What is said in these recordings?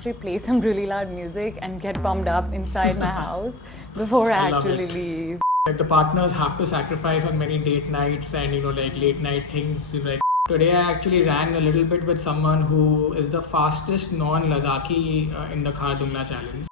actually play some really loud music and get bummed up inside my house before I actually leave. Like the partners have to sacrifice on many date nights and like late night things. Like today, I actually ran a little bit with someone who is the fastest non-Ladakhi in the Khar Dungla challenge.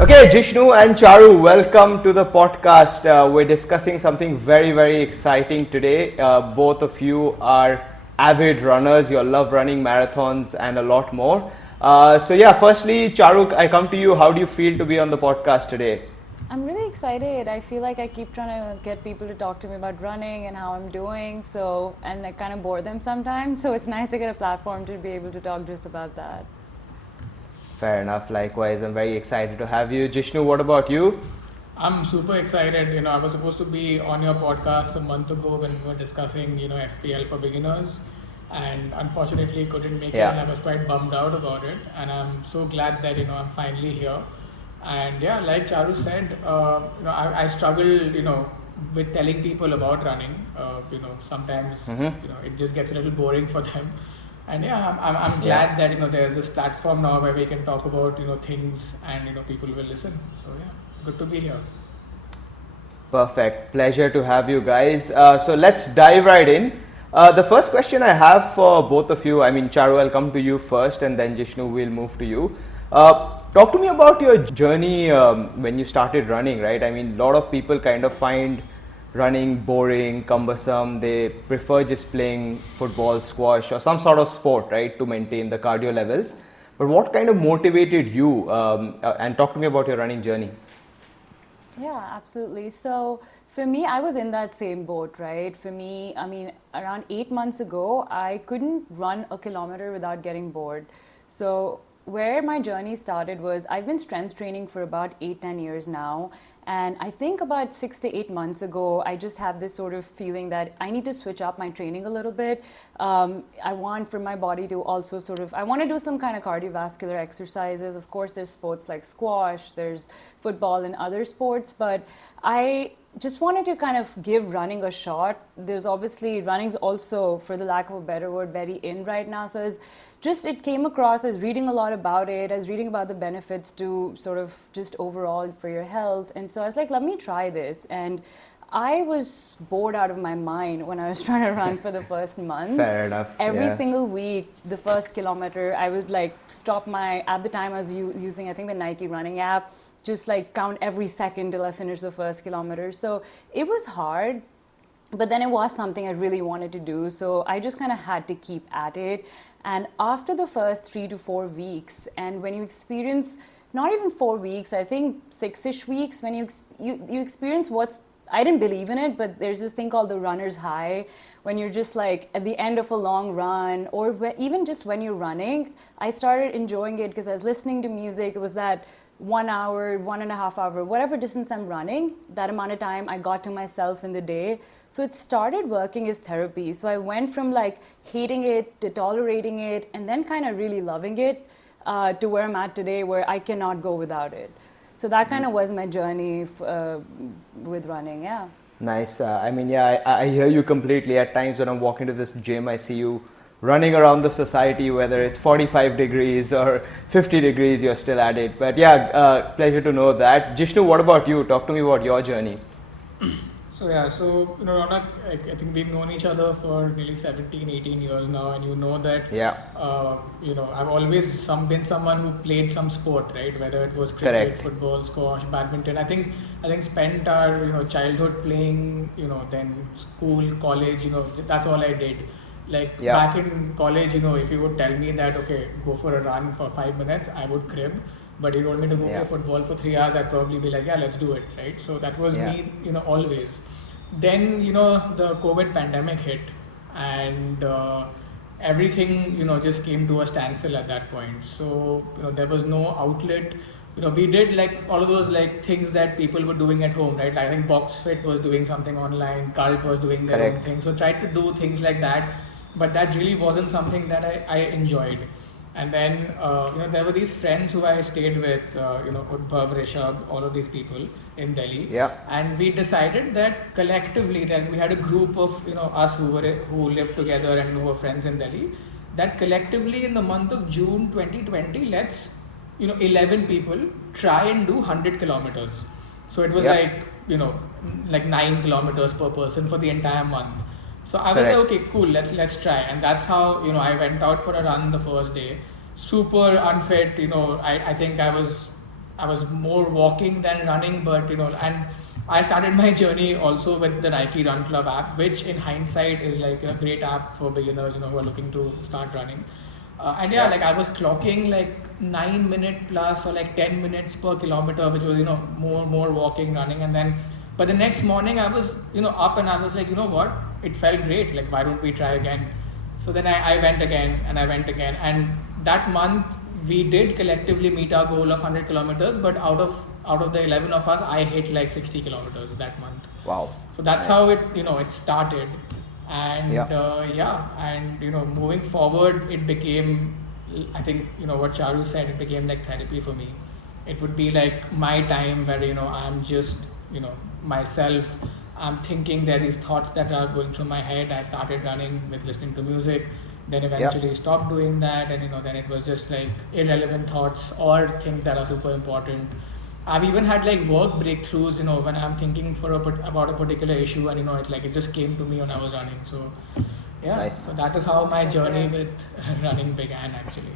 Okay, Jishnu and Charu, welcome to the podcast. We're discussing something very, very exciting today. Both of you are avid runners. You love running marathons and a lot more. Firstly, Charu, I come to you. How do you feel to be on the podcast today? I'm really excited. I feel like I keep trying to get people to talk to me about running and how I'm doing. And I kind of bore them sometimes. So it's nice to get a platform to be able to talk just about that. Fair enough. Likewise, I'm very excited to have you. Jishnu, what about you? I'm super excited. I was supposed to be on your podcast a month ago when we were discussing, FPL for beginners, and unfortunately couldn't make it. And I was quite bummed out about it. And I'm so glad that I'm finally here. And yeah, like Charu said, I struggle, with telling people about running. Sometimes it just gets a little boring for them. And yeah, I'm glad that there's this platform now where we can talk about things and people will listen. So yeah, good to be here. Perfect. Pleasure to have you guys. So let's dive right in. The first question I have for both of you, I mean, Charu, I'll come to you first and then Jishnu will move to you. Talk to me about your journey when you started running, right? I mean, a lot of people kind of find running boring, cumbersome. They prefer just playing football, squash, or some sort of sport, right, to maintain the cardio levels. But what kind of motivated you? And talk to me about your running journey. Yeah, absolutely. So for me, I was in that same boat, right? For me, I mean, around 8 months ago, I couldn't run a kilometer without getting bored. So where my journey started was I've been strength training for about 8-10 years now. And I think about 6 to 8 months ago, I just had this sort of feeling that I need to switch up my training a little bit. I want for my body to also I want to do some kind of cardiovascular exercises. Of course, there's sports like squash, there's football and other sports, but I just wanted to kind of give running a shot. There's obviously, running's also, for the lack of a better word, very in right now. So it came across as reading a lot about it, as reading about the benefits to sort of just overall for your health. And so I was like, let me try this. And I was bored out of my mind when I was trying to run for the first month. Fair enough. Every single week, the first kilometer, I would like stop at the time I was using, I think, the Nike running app, just like count every second till I finished the first kilometer. So it was hard. But then it was something I really wanted to do, so I just kind of had to keep at it. And after the first 3 to 4 weeks, and when you experience, not even 4 weeks, I think 6-ish weeks, when you experience I didn't believe in it, but there's this thing called the runner's high, when you're just like at the end of a long run, or even just when you're running, I started enjoying it because I was listening to music. It was that 1 hour, 1.5 hour, whatever distance I'm running, that amount of time I got to myself in the day. So it started working as therapy. So I went from like hating it to tolerating it and then kind of really loving it to where I'm at today, where I cannot go without it. So that kind of was my journey with running, yeah. Nice. I hear you completely. At times when I'm walking to this gym, I see you running around the society, whether it's 45 degrees or 50 degrees, you're still at it. But yeah, pleasure to know that. Jishnu, what about you? Talk to me about your journey. So Ronak, I think we've known each other for nearly 17, 18 years now, and you know that, I've always been someone who played some sport, right? Whether it was cricket, football, squash, badminton. I think spent our, childhood playing, then school, college, that's all I did. Back in college, if you would tell me that, okay, go for a run for 5 minutes, I would crib. But you told me to go play football for 3 hours, I'd probably be like, yeah, let's do it, right? So that was me, always. Then, the COVID pandemic hit and everything, just came to a standstill at that point. So, there was no outlet. We did like all of those like things that people were doing at home, right? I think BoxFit was doing something online, Cult was doing their own thing. So tried to do things like that, but that really wasn't something that I enjoyed. And then, there were these friends who I stayed with, Udbhav, Rishabh, all of these people in Delhi. Yeah. And we decided that collectively, that we had a group of, us who lived together and who were friends in Delhi, that collectively in the month of June 2020, let's, 11 people try and do 100 kilometers. So it was like, like 9 kilometers per person for the entire month. So I was like, okay, cool, let's try. And that's how, I went out for a run the first day. Super unfit, I think I was more walking than running, but and I started my journey also with the Nike Run Club app, which in hindsight is like a great app for beginners, who are looking to start running. And like I was clocking like 9 minute plus or like 10 minutes per kilometer, which was more walking, running, and then but the next morning I was up and I was like, what, it felt great, like why don't we try again? So then I went again and I went again, and that month we did collectively meet our goal of 100 kilometers, but out of the 11 of us, I hit like 60 kilometers that month. Wow. So that's how it it started. And and moving forward, it became, I think what Charu said, it became like therapy for me. It would be like my time where I'm just myself. I'm thinking, there is thoughts that are going through my head. I started running with listening to music, then eventually stopped doing that, and then it was just like irrelevant thoughts or things that are super important. I've even had like work breakthroughs, when I'm thinking about a particular issue, and it's like it just came to me when I was running. So so that is how my journey with running began, actually.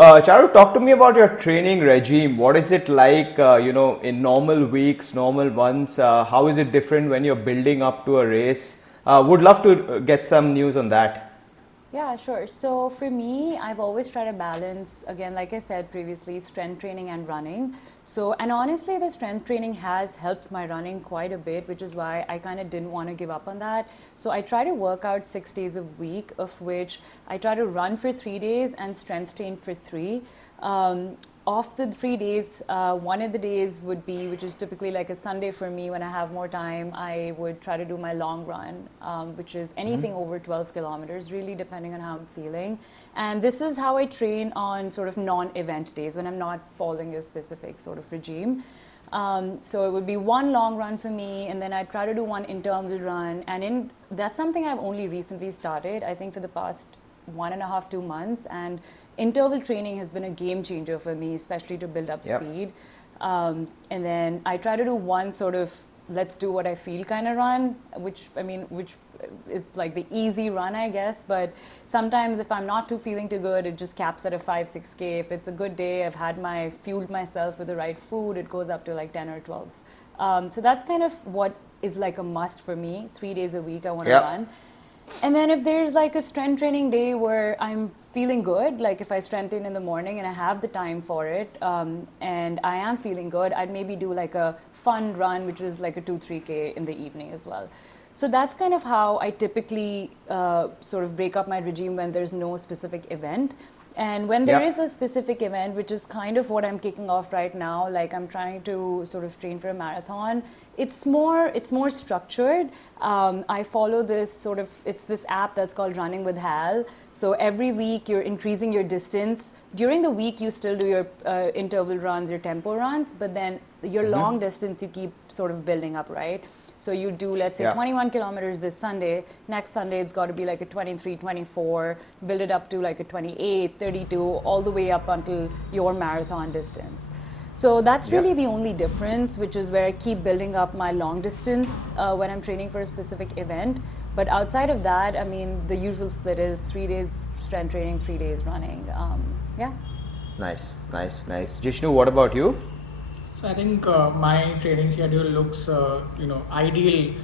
Charu, talk to me about your training regime. What is it like, in normal weeks, normal months? How is it different when you're building up to a race? Would love to get some news on that. Yeah, sure. So for me, I've always tried to balance, again, like I said previously, strength training and running. So, and honestly, the strength training has helped my running quite a bit, which is why I kind of didn't want to give up on that. So I try to work out 6 days a week, of which I try to run for 3 days and strength train for 3. Of the 3 days, one of the days would be, which is typically like a Sunday for me when I have more time, I would try to do my long run, which is anything over 12 kilometers, really depending on how I'm feeling. And this is how I train on sort of non-event days when I'm not following a specific sort of regime. So it would be one long run for me, and then I'd try to do one interval run. And that's something I've only recently started, I think for the past 1.5, 2 months. And interval training has been a game changer for me, especially to build up speed. And then I try to do one sort of let's do what I feel kind of run, which is like the easy run, I guess. But sometimes if I'm not feeling too good, it just caps at a 5-6K. If it's a good day, I've had fueled myself with the right food, it goes up to like 10 or 12. So that's kind of what is like a must for me. 3 days a week I want to run. And then if there's like a strength training day where I'm feeling good, like if I strengthen in the morning and I have the time for it, and I am feeling good, I'd maybe do like a fun run, which is like a 2-3K in the evening as well. So that's kind of how I typically sort of break up my regime when there's no specific event. And when there is a specific event, which is kind of what I'm kicking off right now, like I'm trying to sort of train for a marathon, it's more structured. I follow it's this app that's called Running with Hal. So every week you're increasing your distance. During the week you still do your interval runs, your tempo runs, but then your long distance you keep sort of building up, right? So you do, let's say, 21 kilometers this Sunday. Next Sunday, it's got to be like a 23, 24, build it up to like a 28, 32, all the way up until your marathon distance. So that's really the only difference, which is where I keep building up my long distance when I'm training for a specific event. But outside of that, I mean, the usual split is 3 days strength training, 3 days running. Nice. Jishnu, what about you? So I think my training schedule looks, ideal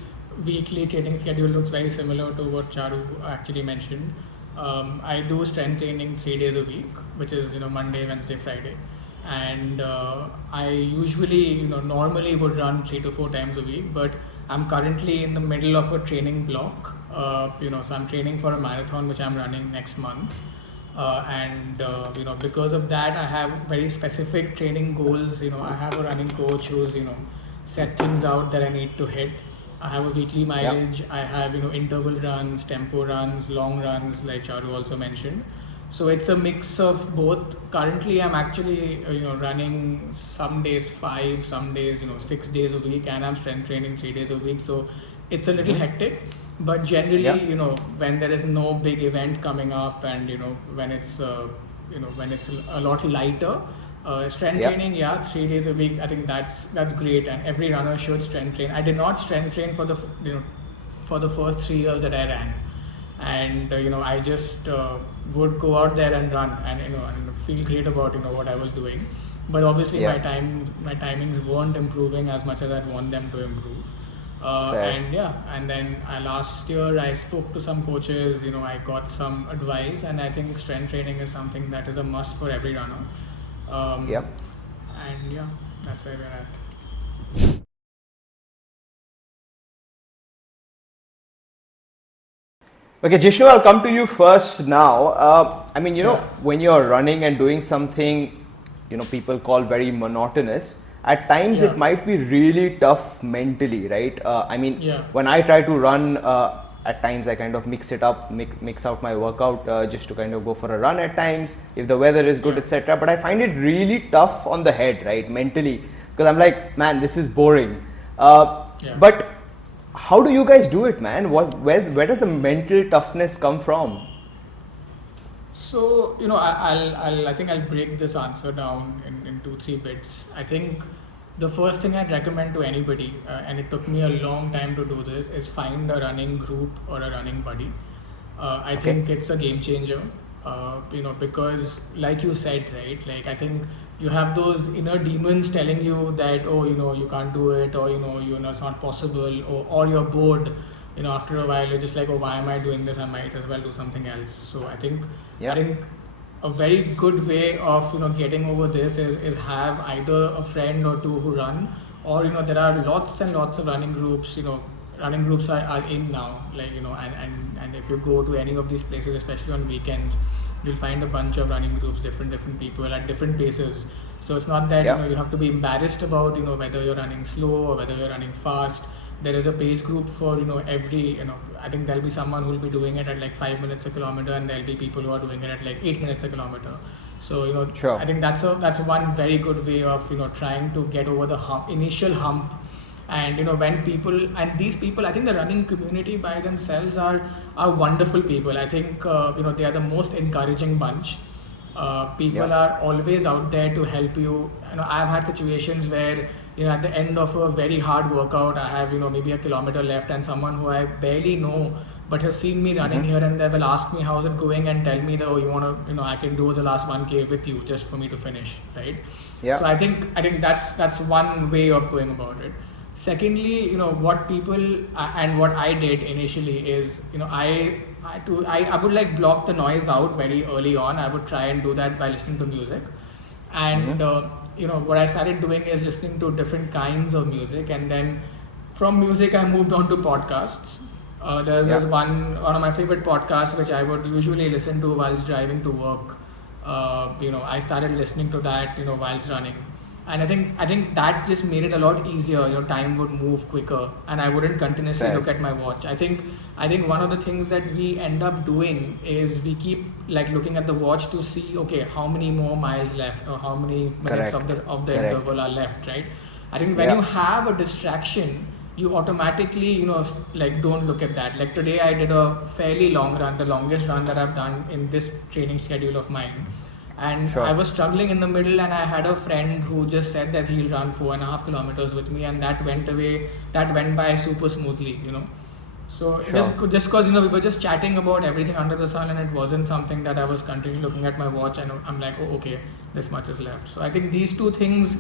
weekly training schedule looks very similar to what Charu actually mentioned. I do strength training 3 days a week, which is Monday, Wednesday, Friday, and I usually normally would run 3 to 4 times a week, but I'm currently in the middle of a training block. So I'm training for a marathon which I'm running next month. Because of that, I have very specific training goals. I have a running coach who's set things out that I need to hit, I have a weekly mileage. I have, interval runs, tempo runs, long runs, like Charu also mentioned. So it's a mix of both. Currently, I'm actually, running some days 5, some days, 6 days a week, and I'm strength training 3 days a week. So it's a little hectic. But generally, when there is no big event coming up, and when it's, when it's a lot lighter, strength training, 3 days a week. I think that's great, and every runner should strength train. I did not strength train for the for the first 3 years that I ran, and I just would go out there and run, and and feel great about what I was doing. But obviously, my timings weren't improving as much as I'd want them to improve. And then last year I spoke to some coaches. I got some advice, and I think strength training is something that is a must for every runner. And that's where we're at. Okay, Jishnu, I'll come to you first now. When you're running and doing something, people call very monotonous, at times it might be really tough mentally, right? When I try to run, at times I kind of mix it up, mix out my workout just to kind of go for a run at times, if the weather is good, etc. But I find it really tough on the head, right, mentally, because I'm like, man, this is boring. But how do you guys do it, man? Where does the mental toughness come from? So, I think I'll break this answer down in 2-3 bits. I think the first thing I'd recommend to anybody, and it took me a long time to do this, is find a running group or a running buddy. I think it's a game changer, because like you said, right, like I think you have those inner demons telling you that, you can't do it, or, it's not possible, or you're bored. After a while, you're just like, why am I doing this? I might as well do something else. So I think a very good way of getting over this is have either a friend or two who run, or there are lots and lots of running groups. Running groups are in now, like and if you go to any of these places, especially on weekends, you'll find a bunch of running groups, different people at different paces. So it's not that you have to be embarrassed about whether you're running slow or whether you're running fast. There is a pace group for every I think there'll be someone who will be doing it at like 5 minutes a kilometer, and there'll be people who are doing it at like 8 minutes a kilometer. So I think that's one very good way of trying to get over the initial hump. And when people, and these people, I think the running community by themselves are wonderful people. I think they are the most encouraging bunch. People are always out there to help you. I've had situations where at the end of a very hard workout, I have maybe a kilometer left, and someone who I barely know but has seen me running here and there will ask me how's it going, and tell me that, you want to I can do the last 1K with you just for me to finish, right? So I think that's one way of going about it. Secondly, what people and what I did initially is I would like block the noise out very early on. I would try and do that by listening to music, and what I started doing is listening to different kinds of music, and then from music I moved on to podcasts. There's one of my favorite podcasts which I would usually listen to whilst driving to work. I started listening to that whilst running, and I think that just made it a lot easier. Time would move quicker, and I wouldn't continuously look at my watch. I think one of the things that we end up doing is we keep like looking at the watch to see, okay, how many more miles left, or how many minutes of the interval are left, right? I think when you have a distraction, you automatically like don't look at that. Like today I did a fairly long run, the longest run that I've done in this training schedule of mine. And I was struggling in the middle, and I had a friend who just said that he'll run 4.5 kilometers with me, and that went by super smoothly, So just because we were just chatting about everything under the sun, and it wasn't something that I was continually looking at my watch, and I'm like, okay, this much is left. So I think these two things,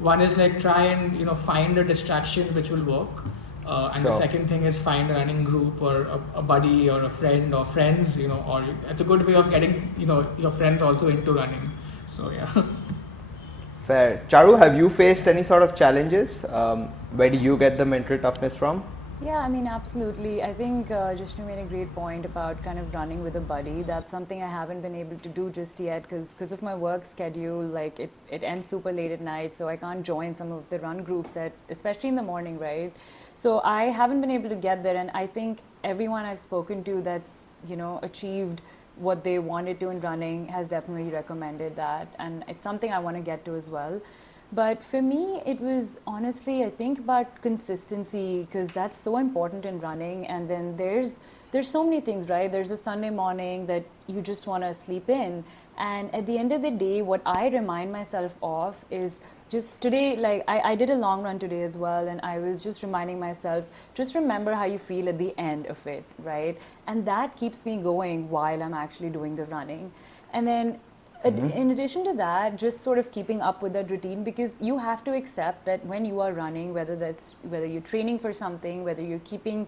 one is like try and find a distraction which will work. And the second thing is find a running group or a buddy or a friend or friends, or it's a good way of getting, your friends also into running. So, yeah. Fair. Charu, have you faced any sort of challenges? Where do you get the mental toughness from? Yeah, I mean, absolutely. I think Jishnu made a great point about kind of running with a buddy. That's something I haven't been able to do just yet because of my work schedule. Like it ends super late at night, so I can't join some of the run groups that, especially in the morning, right? So I haven't been able to get there, and I think everyone I've spoken to that's achieved what they wanted to in running has definitely recommended that, and it's something I want to get to as well. But for me, it was honestly, I think about consistency because that's so important in running. And then there's so many things, right? There's a Sunday morning that you just want to sleep in, and at the end of the day, what I remind myself of is just today, like I did a long run today as well, and I was just reminding myself, just remember how you feel at the end of it, right? And that keeps me going while I'm actually doing the running. And then in addition to that, just sort of keeping up with that routine, because you have to accept that when you are running, whether you're training for something, whether you're keeping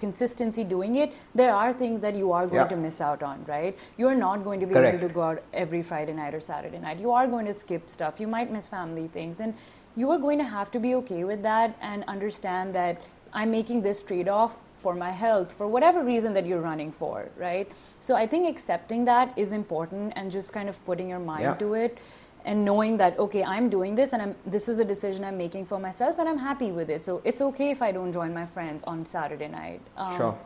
consistency doing it, there are things that you are going to miss out on, right? You're not going to be able to go out every Friday night or Saturday night. You are going to skip stuff. You might miss family things, and you are going to have to be okay with that and understand that I'm making this trade-off for my health, for whatever reason that you're running for, right? So I think accepting that is important, and just kind of putting your mind to it and knowing that, okay, I'm doing this, and this is a decision I'm making for myself, and I'm happy with it. So it's okay if I don't join my friends on Saturday night. Sure.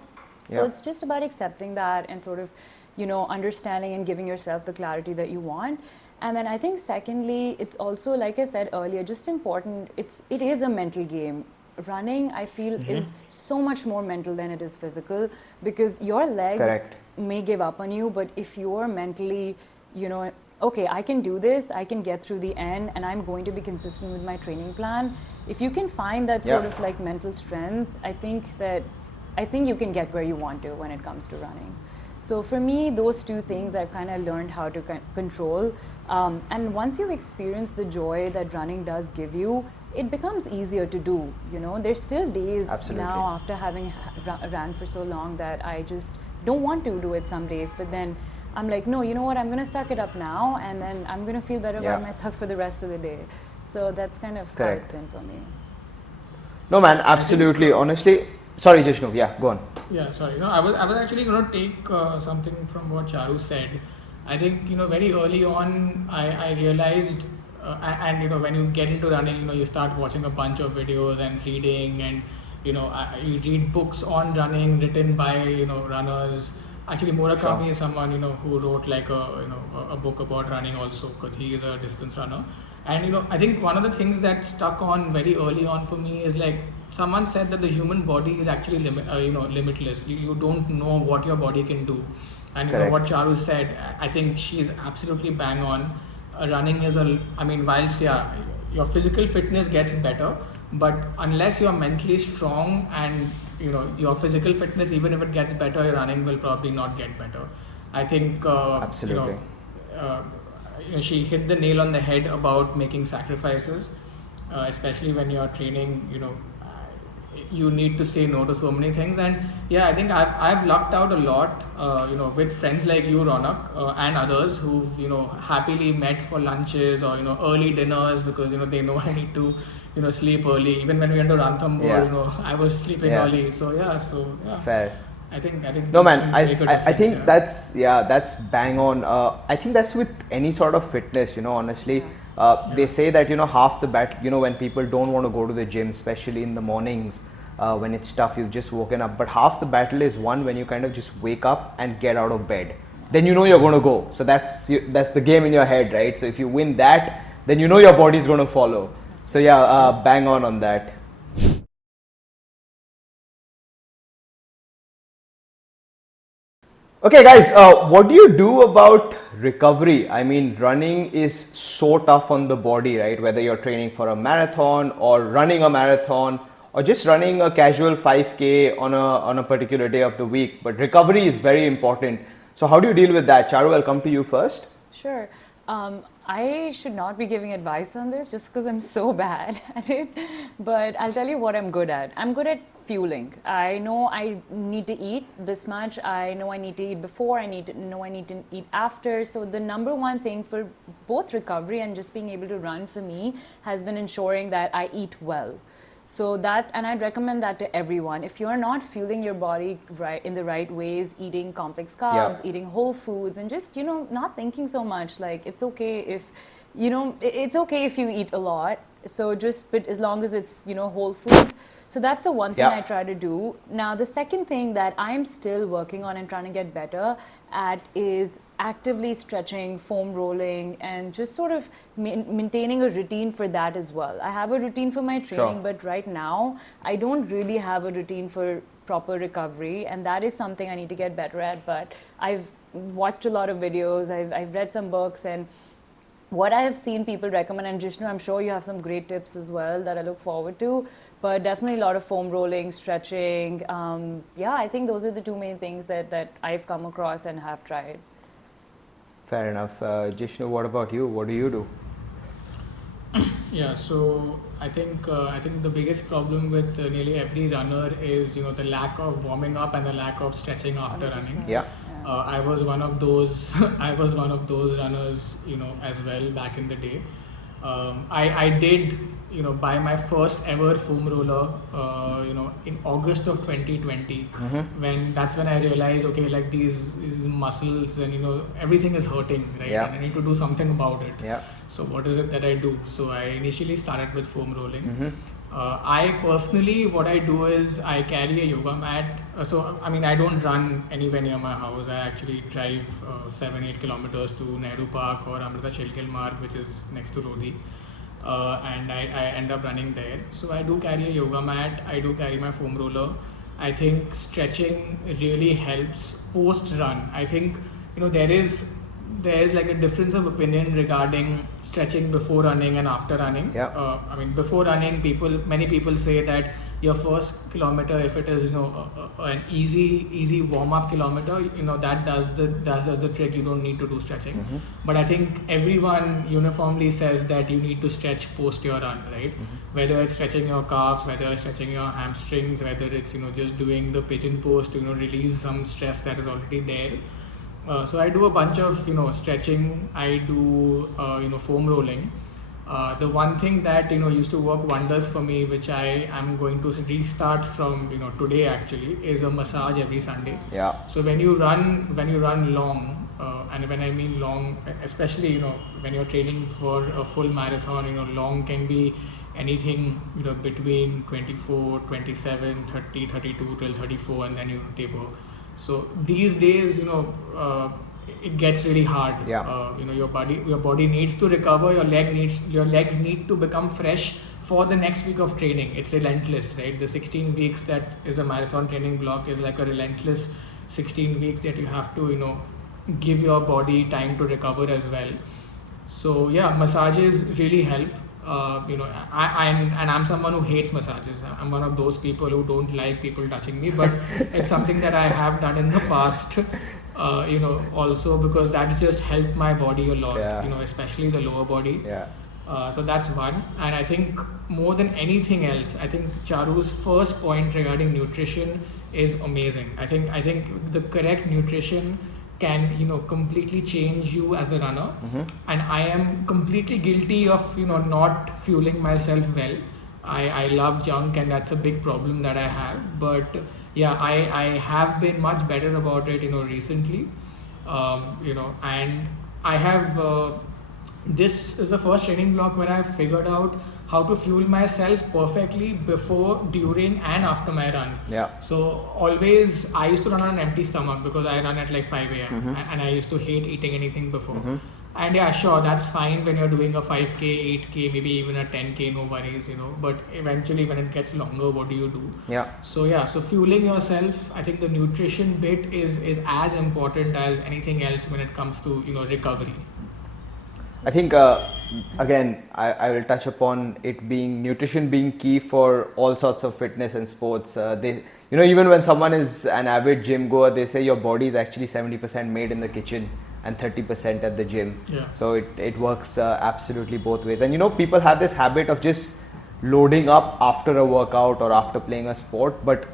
So it's just about accepting that and sort of, understanding and giving yourself the clarity that you want. And then I think secondly, it's also, like I said earlier, just important. It is a mental game. Running, I feel, is so much more mental than it is physical, because your legs may give up on you, but if you're mentally, okay, I can do this, I can get through the end, and I'm going to be consistent with my training plan. If you can find that sort of like mental strength, I think you can get where you want to when it comes to running. So for me, those two things I've kind of learned how to control. And once you experience the joy that running does give you, it becomes easier to do. There's still days now after having ran for so long that I just don't want to do it some days. But then I'm like, no, you know what? I'm going to suck it up now, and then I'm going to feel better about myself for the rest of the day. So that's kind of how it's been for me. No, man, absolutely. Honestly, sorry, Jishnu. Yeah, go on. Yeah, sorry. No, I was actually going to take something from what Charu said. I think very early on I realized, and when you get into running, you start watching a bunch of videos and reading, and you read books on running written by runners. Actually, Murakami is someone who wrote like a book about running also, because he is a distance runner. And I think one of the things that stuck on very early on for me is, like, someone said that the human body is actually limitless. You don't know what your body can do. And what Charu said, I think she is absolutely bang on. Running is whilst your physical fitness gets better, but unless you're mentally strong and your physical fitness, even if it gets better, your running will probably not get better. I think absolutely. She hit the nail on the head about making sacrifices, especially when you're training. You need to say no to so many things. And I think I've lucked out a lot with friends like you, Ronak, and others who've happily met for lunches or early dinners, because they know I need to sleep early. Even when we went to Ranthambore, I was sleeping early. So fair. I think no, man, I think that's bang on. I think that's with any sort of fitness, honestly. They say that half the battle, when people don't want to go to the gym, especially in the mornings, when it's tough, you've just woken up, but half the battle is won when you kind of just wake up and get out of bed. Then you're going to go. So that's the game in your head, right? So if you win that, then your body's going to follow. So bang on that. Okay, guys, what do you do about recovery? I mean, running is so tough on the body, right? Whether you're training for a marathon or running a marathon or just running a casual 5K on a particular day of the week. But recovery is very important. So how do you deal with that? Charu, I'll come to you first. Sure. I should not be giving advice on this just because I'm so bad at it. But I'll tell you what I'm good at. I'm good at fueling. I know I need to eat this much. I know I need to eat before. I need to eat after. So the number one thing for both recovery and just being able to run for me has been ensuring that I eat well. So that, and I'd recommend that to everyone. If you're not fueling your body right in the right ways, eating complex carbs, eating whole foods, and just, not thinking so much, like it's okay if, it's okay if you eat a lot. So but as long as it's, whole foods. So that's the one thing I try to do. Now, the second thing that I'm still working on and trying to get better at is actively stretching, foam rolling, and just sort of maintaining a routine for that as well. I have a routine for my training, but right now I don't really have a routine for proper recovery, and that is something I need to get better at. But I've watched a lot of videos, I've read some books, and what I have seen people recommend, and Jishnu, I'm sure you have some great tips as well that I look forward to, but definitely a lot of foam rolling, stretching. I think those are the two main things that I've come across and have tried. Fair enough. Jishnu, what about you? What do you do? Yeah, so I think the biggest problem with nearly every runner is the lack of warming up and the lack of stretching after 100%. Running. Yeah. I was one of those. I was one of those runners, as well back in the day. I did, buy my first ever foam roller, in August of 2020. That's when I realized, okay, like these muscles and everything is hurting, right? Yeah. And I need to do something about it. Yeah. So what is it that I do? So I initially started with foam rolling. I personally, what I do is I carry a yoga mat. I don't run anywhere near my house. I actually drive 7-8 kilometers to Nehru Park or Amrita Shilkil Marg, which is next to Lodi. And I end up running there. So I do carry a yoga mat. I do carry my foam roller. I think stretching really helps post run. I think, there is like a difference of opinion regarding stretching before running and after running. Yeah. Before running, many people say that your first kilometer, if it is an easy warm up kilometer, that does the trick. You don't need to do stretching. But I think everyone uniformly says that you need to stretch post your run, right? Whether it's stretching your calves, whether it's stretching your hamstrings, whether it's just doing the pigeon pose to release some stress that is already there. So I do a bunch of stretching. I do foam rolling. The one thing that used to work wonders for me, which I am going to restart from today actually, is a massage every Sunday. Yeah. So when you run long, and when I mean long, especially when you're training for a full marathon, long can be anything between 24, 27, 30, 32 till 34, and then you taper. So these days, it gets really hard. Yeah. Your body needs to recover. Your legs need to become fresh for the next week of training. It's relentless, right? The 16 weeks that is a marathon training block is like a relentless 16 weeks that you have to, give your body time to recover as well. So yeah, massages really help. I'm someone who hates massages. I'm one of those people who don't like people touching me, but it's something that I have done in the past, also because that's just helped my body a lot, especially the lower body. Yeah. So that's one. And I think more than anything else, I think Charu's first point regarding nutrition is amazing. I think the correct nutrition can completely change you as a runner. And I am completely guilty of not fueling myself well. I love junk, and that's a big problem that I have, but yeah, I have been much better about it recently, and I have this is the first training block where I have figured out how to fuel myself perfectly before, during and after my run. Yeah. So always, I used to run on an empty stomach because I run at like 5 a.m. And I used to hate eating anything before. And yeah, sure, that's fine when you're doing a 5K, 8K, maybe even a 10K, no worries, but eventually when it gets longer, what do you do? Yeah. So fueling yourself, I think the nutrition bit is as important as anything else when it comes to, recovery. I think again I will touch upon it being nutrition being key for all sorts of fitness and sports. They even when someone is an avid gym goer, they say your body is actually 70% made in the kitchen and 30% at the gym. Yeah. So it works absolutely both ways. And people have this habit of just loading up after a workout or after playing a sport, but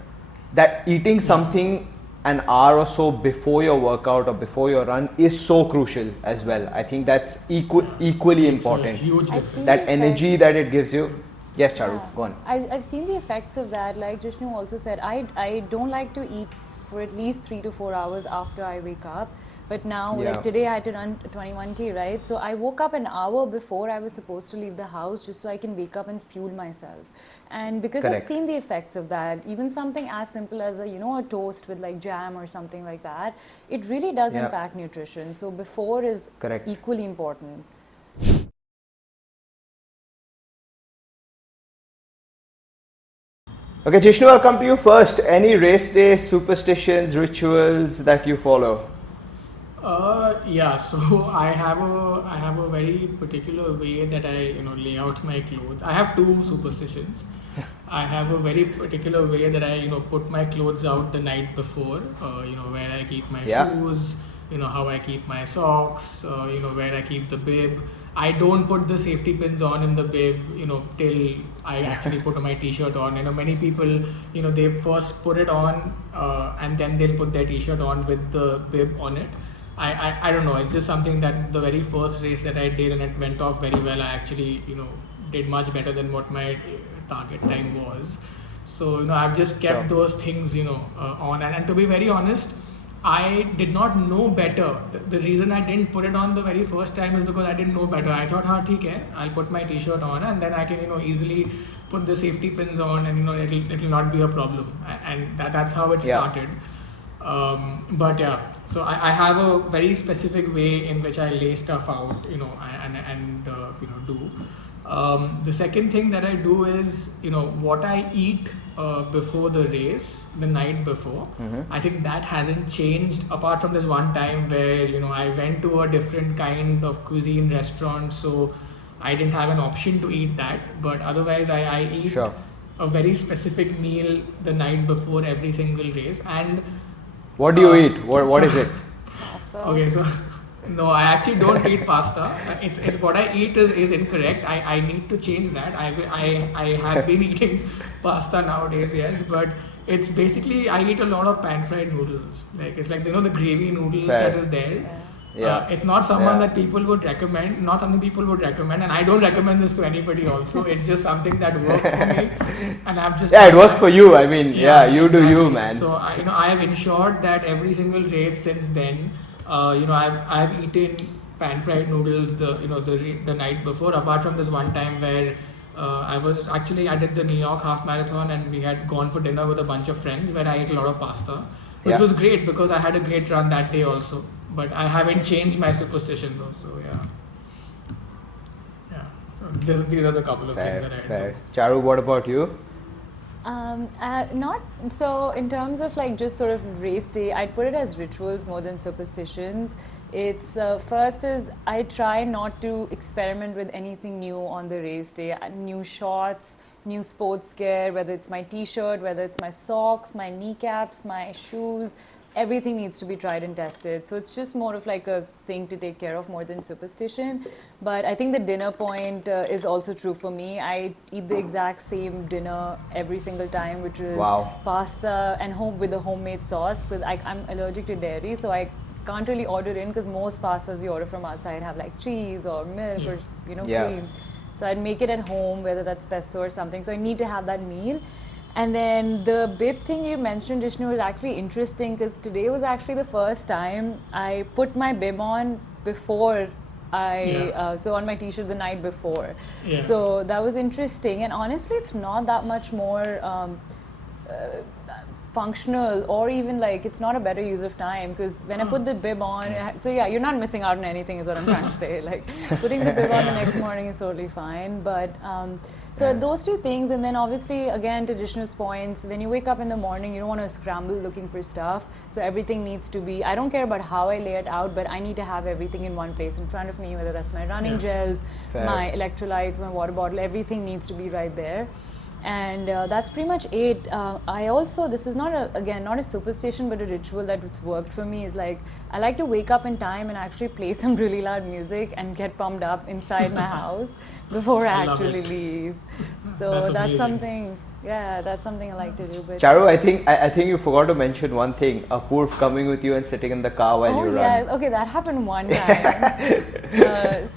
that eating something an hour or so before your workout or before your run is so crucial as well. I think that's equally important. Huge difference. That energy that it gives you. Yes, Charu, go on. I've seen the effects of that. Like Jishnu also said, I don't like to eat for at least 3 to 4 hours after I wake up. But now, like today, I had to run 21K, right? So I woke up an hour before I was supposed to leave the house just so I can wake up and fuel myself. And because I've seen the effects of that, even something as simple as a toast with like jam or something like that, it really does impact nutrition. So before is equally important. Okay, Jishnu, I'll come to you first. Any race day superstitions, rituals that you follow? Yeah, so I have a very particular way that I lay out my clothes. I have two superstitions. I have a very particular way that I put my clothes out the night before. Where I keep my shoes. How I keep my socks. Where I keep the bib. I don't put the safety pins on in the bib. Till I actually put my t-shirt on. Many people they first put it on and then they'll put their t-shirt on with the bib on it. I don't know, it's just something that the very first race that I did and it went off very well. I actually did much better than what my target time was. So I've just kept those things on, and to be very honest, I did not know better. The reason I didn't put it on the very first time is because I didn't know better. I thought, theek hai, I'll put my t-shirt on and then I can easily put the safety pins on and it'll not be a problem, and that's how it started. But yeah, so I have a very specific way in which I lay stuff out, and do. The second thing that I do is, what I eat before the race, the night before. I think that hasn't changed apart from this one time where, I went to a different kind of cuisine restaurant, so I didn't have an option to eat that. But otherwise, I eat a very specific meal the night before every single race. And what do you eat? What is it? Pasta. Okay, so no, I actually don't eat pasta. It's what I eat is incorrect. I need to change that. I have been eating pasta nowadays, yes, but it's basically I eat a lot of pan fried noodles. Like it's like the gravy noodles that is there. It's not someone that people would recommend, not something people would recommend, and I don't recommend this to anybody also. It's just something that works for me, and I've just it works for you. I mean, you do you, man. So I have ensured that every single race since then, I've eaten pan fried noodles the night before. Apart from this one time where I did the New York half marathon and we had gone for dinner with a bunch of friends where I ate a lot of pasta, which was great because I had a great run that day also. But I haven't changed my superstition though, so yeah. So these are the couple of things that I do. Charu, what about you? Not so in terms of like just sort of race day, I'd put it as rituals more than superstitions. It's first is I try not to experiment with anything new on the race day. New shorts, new sports gear, whether it's my t-shirt, whether it's my socks, my kneecaps, my shoes. Everything needs to be tried and tested. So it's just more of like a thing to take care of more than superstition. But I think the dinner point is also true for me. I eat the exact same dinner every single time, which is pasta and with a homemade sauce, because I'm allergic to dairy, so I can't really order in because most pastas you order from outside have like cheese or milk or cream. So I'd make it at home, whether that's pesto or something. So I need to have that meal. And then the bib thing you mentioned, Jishnu, was actually interesting because today was actually the first time I put my bib on before so on my t-shirt the night before. So that was interesting, and honestly it's not that much more functional, or even like it's not a better use of time, because when I put the bib on, so you're not missing out on anything is what I'm trying to say. Like putting the bib on the next morning is totally fine, but so those two things. And then obviously again to Jishnu's points, when you wake up in the morning you don't want to scramble looking for stuff, so everything needs to be, I don't care about how I lay it out, but I need to have everything in one place in front of me, whether that's my running gels, my electrolytes, my water bottle, everything needs to be right there. And that's pretty much it. I also, this is not a superstition, but a ritual that's worked for me is like, I like to wake up in time and actually play some really loud music and get pumped up inside my house, before I I love actually it. leave. So That's that's amazing. something. Yeah, that's something I like to do. But Charu, I think you forgot to mention one thing. Apurv coming with you and sitting in the car while oh you yeah, run. okay, that happened one time.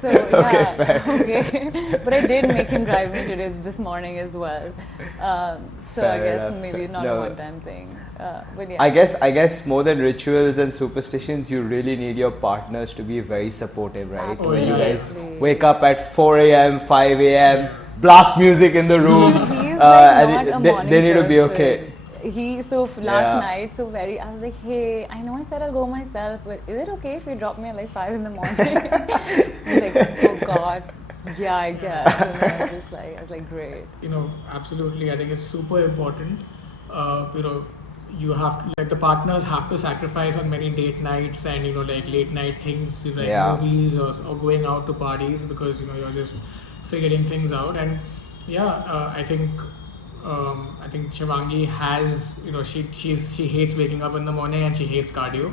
So Okay, yeah, fair. okay. But I did make him drive me today this morning as well. So I Fair guess enough. maybe not No. a one-time thing. But yeah. I guess more than rituals and superstitions, you really need your partners to be very supportive, right? Oh, When you yeah, guys Absolutely. wake up at 4 a.m., 5 a.m., Yeah. blast music in the room, Dude, he's and like not a they morning need to be person. okay. Last Yeah. night, I was like, hey, I know I said I'll go myself, but is it okay if you drop me at like 5 in the morning? He's like, oh God, yeah, I guess. And then I was like, great. Absolutely. I think it's super important. You have to, like, the partners have to sacrifice on many date nights and like late night things, like Yeah. movies or going out to parties, because you're just figuring things out. And yeah, I think Shivangi has, she hates waking up in the morning and she hates cardio.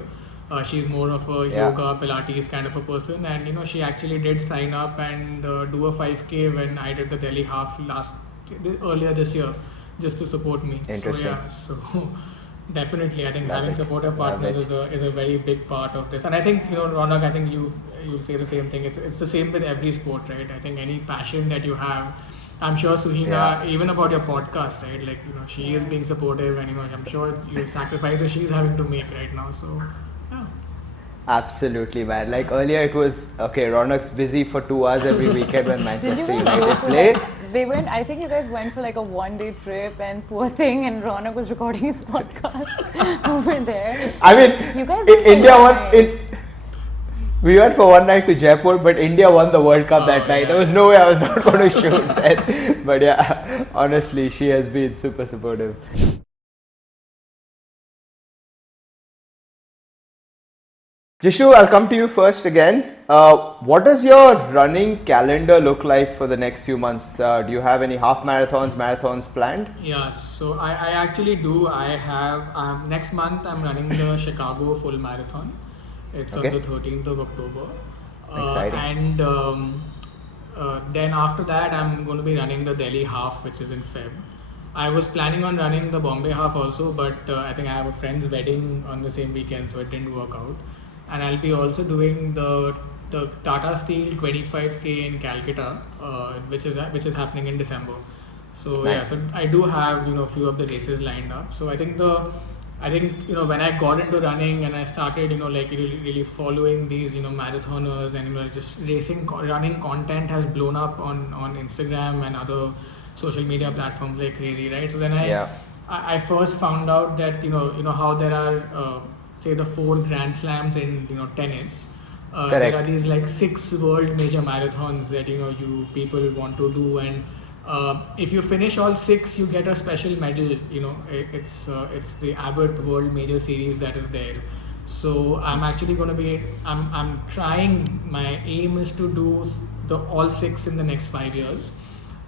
She's more of a Yeah. yoga, Pilates kind of a person, and she actually did sign up and do a 5K when I did the Delhi half earlier this year, just to support me. Interesting. So yeah, so definitely, I think Love having it. supportive Love partners it. is a very big part of this. And I think Ronak, I think you'll say the same thing. It's the same with every sport, right? I think any passion that you have. I'm sure Suhina, Yeah. even about your podcast, right? Like, she is being supportive, and I'm sure you sacrifices she's having to make right now. So, yeah. Absolutely, man. Like earlier, it was okay. Ronak's busy for 2 hours every weekend when Did you Manchester guys United go for play. they went, I think you guys went for like a one-day trip, and poor thing, and Ronak was recording his podcast over there. I mean, You guys went for India one won. night. We went for one night to Jaipur, but India won the World Cup that night. Yeah. There was no way I was not going to shoot that. But yeah, honestly, she has been super supportive. Jishnu, I'll come to you first again. What does your running calendar look like for the next few months? Do you have any half marathons planned? Yeah, so I actually do. I have, next month I'm running the Chicago full marathon. It's Okay. on the 13th of October. Exciting. And then after that, I'm going to be running the Delhi half, which is in Feb. I was planning on running the Bombay half also, but I think I have a friend's wedding on the same weekend, so it didn't work out. And I'll be also doing the Tata Steel 25K in Calcutta, which is happening in December. So yeah, Nice. so I do have a few of the races lined up. So I think when I got into running and I started like really following these marathoners, and just running content has blown up on Instagram and other social media platforms like crazy, right? So then Yeah. I first found out that how there are say the 4 Grand Slams in tennis. Correct. There are these like 6 world major marathons that you people want to do, and if you finish all 6, you get a special medal. It's the Abbott World Major Series that is there. So I'm actually going to be I'm trying. My aim is to do the all 6 in the next 5 years.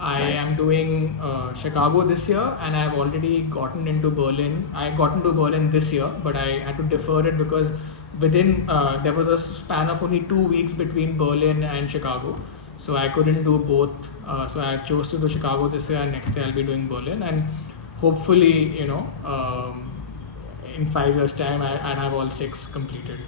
I Nice. am doing Chicago this year, and I've already gotten into Berlin. I got into Berlin this year, but I had to defer it because within there was a span of only 2 weeks between Berlin and Chicago, so I couldn't do both. So I chose to do Chicago this year, and next year I'll be doing Berlin, and hopefully, in 5 years' time, I'd have all 6 completed.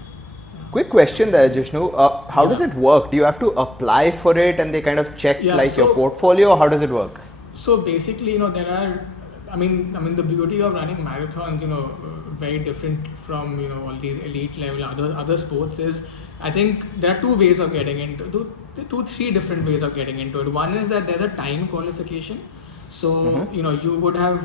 Quick question there, Jishnu. How does it work? Do you have to apply for it and they kind of check Yeah, like your so- portfolio? Or how does it work? So basically, there are. I mean, the beauty of running marathons, very different from all these elite level other sports is, I think there are 2 ways of getting into 3 different ways of getting into it. One is that there's a time qualification. So you would have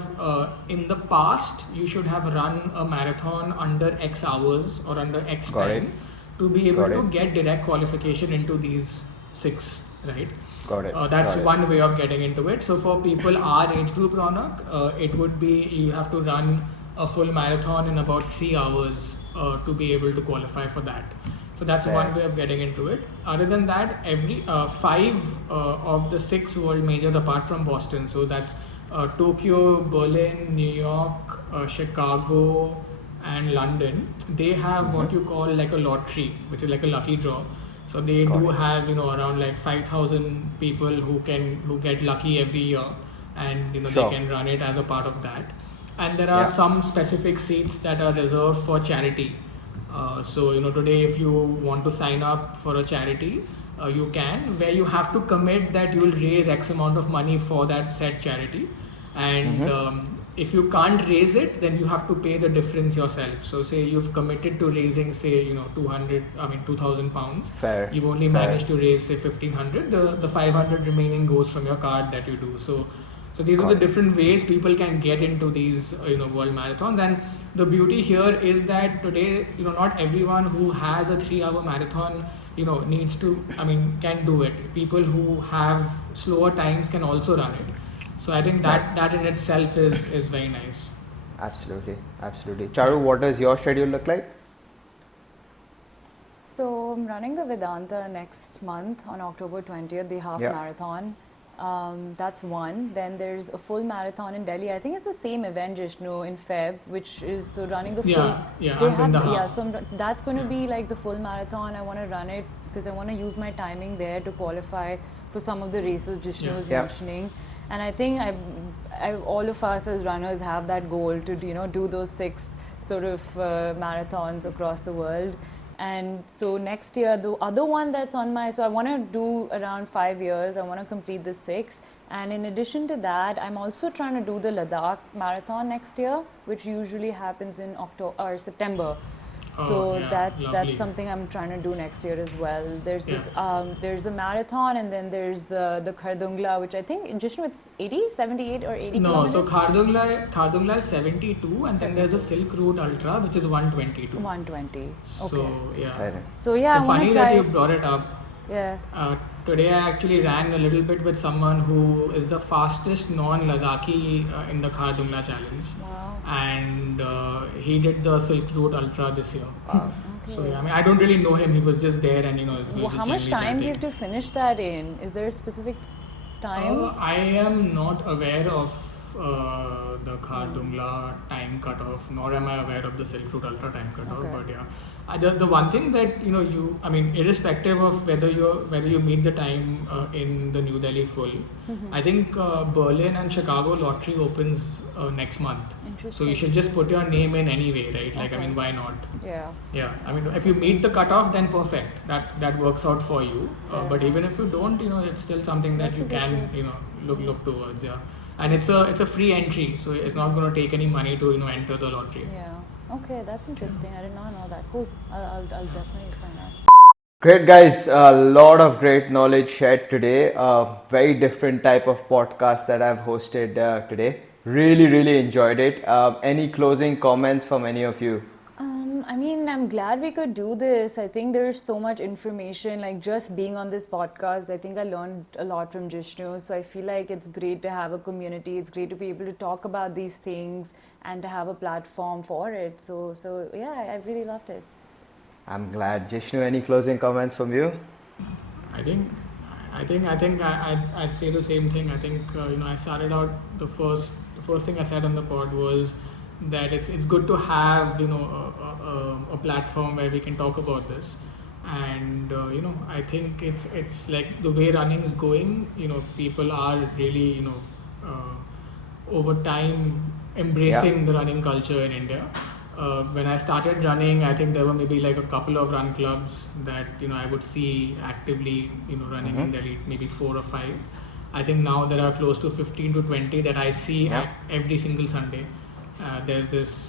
in the past you should have run a marathon under X hours or under X Got it. time to be able Got to it. get direct qualification into these 6, right? Got it. That's Got it. one way of getting into it. So for people our age group, Ronak, it would be you have to run a full marathon in about 3 hours to be able to qualify for that. So that's Fair. one way of getting into it. Other than that, every 5 of the 6 world majors apart from Boston, so that's Tokyo, Berlin, New York, Chicago, and London, they have what you call like a lottery, which is like a lucky draw. So they do have around like 5,000 people who get lucky every year, and they can run it as a part of that. And there are some specific seats that are reserved for charity. So today if you want to sign up for a charity, you can, where you have to commit that you will raise X amount of money for that said charity, and if you can't raise it, then you have to pay the difference yourself. So say you've committed to raising, say 2,000 pounds. Fair. You've only managed to raise say 1,500. The 500 remaining goes from your card that you do. So these are the different ways people can get into these world marathons. And the beauty here is that today not everyone who has a 3-hour marathon needs to, can do it. People who have slower times can also run it. So I think that in itself is very nice. Absolutely. Charu, what does your schedule look like? So I'm running the Vedanta next month on October 20th, the half marathon. That's one. Then there's a full marathon in Delhi. I think it's the same event, Jishnu, in Feb, which is running the full. So that's going to be like the full marathon. I want to run it because I want to use my timing there to qualify for some of the races Jishnu was mentioning. And I think all of us as runners have that goal to do those 6 sort of marathons across the world. And so next year, the other one that's on so I want to do around 5 years. I want to complete the 6. And in addition to that, I'm also trying to do the Ladakh marathon next year, which usually happens in October or September. So that's something I'm trying to do next year as well. There's this there's a marathon, and then there's the Khardungla, which I think in Jishnu it's 78 or 80 kilometers. So Khardungla is 72, and then there's a Silk Route Ultra, which is 122. 120. Okay. So I want funny to try. That you brought it up. Today I actually ran a little bit with someone who is the fastest non-Ladakhi in the Khardungla challenge. Wow. And he did the Silk Route Ultra this year. Wow. So I don't really know him. He was just there, and how much time do you have to finish that in? Is there a specific time? I am not aware of the Khardungla time cutoff, nor am I aware of the Silk Route Ultra time cutoff. But the one thing that irrespective of whether you meet the time in the New Delhi full, I think Berlin and Chicago lottery opens next month. So you should just put your name in anyway, right? Why not? Yeah. If you meet the cutoff, then perfect. That works out for you. But even if you don't, it's still something that you can look towards. Yeah. And it's a free entry, so it's not going to take any money to enter the lottery. Yeah. Okay, that's interesting. I did not know that. Cool. I'll definitely sign up. Great, guys. A lot of great knowledge shared today. Very different type of podcast that I've hosted today. Really enjoyed it. Any closing comments from any of you? I'm glad we could do this. I think there's so much information, like just being on this podcast, I think I learned a lot from Jishnu. So I feel like it's great to have a community. It's great to be able to talk about these things and to have a platform for it. So I really loved it. I'm glad. Jishnu, any closing comments from you? I think I'd say the same thing. I think I started out the first thing I said on the pod was that it's good to have a platform where we can talk about this, and I think it's like the way running is going. People are really over time embracing the running culture in India. When I started running, I think there were maybe like a couple of run clubs that I would see actively running in Delhi, maybe 4 or 5. I think now there are close to 15 to 20 that I see at every single Sunday. There's this,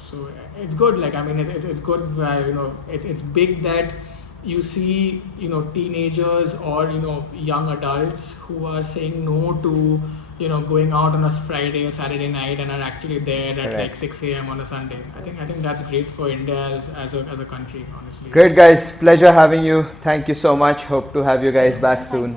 so it's good. It's good. It's big that you see, teenagers or young adults who are saying no to going out on a Friday or Saturday night and are actually there at like 6 a.m. on a Sunday. I think that's great for India as a country, honestly. Great, guys. Pleasure having you. Thank you so much. Hope to have you guys back soon.